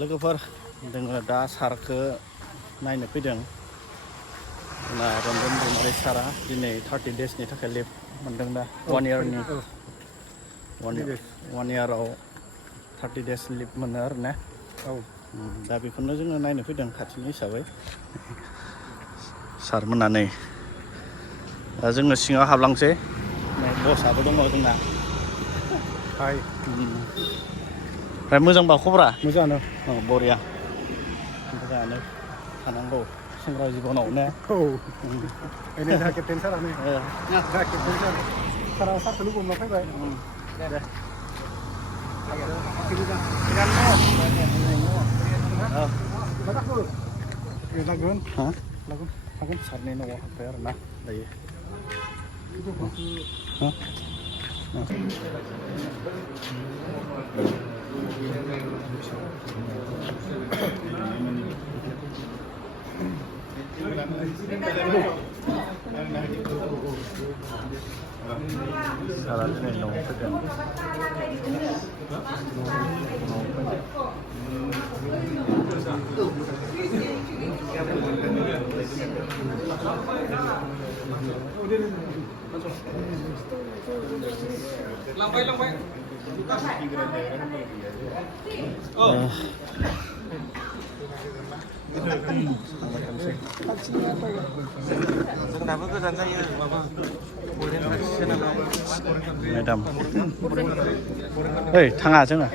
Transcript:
लोगोफोर जोङो दा सारखौ नायनो फैदों जोंना रन्जन ब्रह्मरि सारा दिनै 30 डेसनि थाखाय लिभ मोनदों दा 1 इयारनि 1 इयाराव 30 डेस लिभ मोनो आरो ना दा बेखौनो जोङो नायनो फैदों खाथिनि हिसाबै सारमोना नै दा जोङो सिङाव हाबलांसै बसआबो दङ जोंना ओमफ्राय मोजांबा खबरा मोजाङानो बरिया मोजाङानो थानांगौ सेंग्रा जिबनाव ने बेनो दा केप्टेन सारानो दा केप्टेन सारा सारखौ लोगो हमना फैबाय दे लागोन सारनि न'आव हाबबाय आरो ना दायो सारा दिनै न'आव फैदों लांबाय जोंनाबो गोजान जायो माबा मेडाम ओइ थाङा जोङो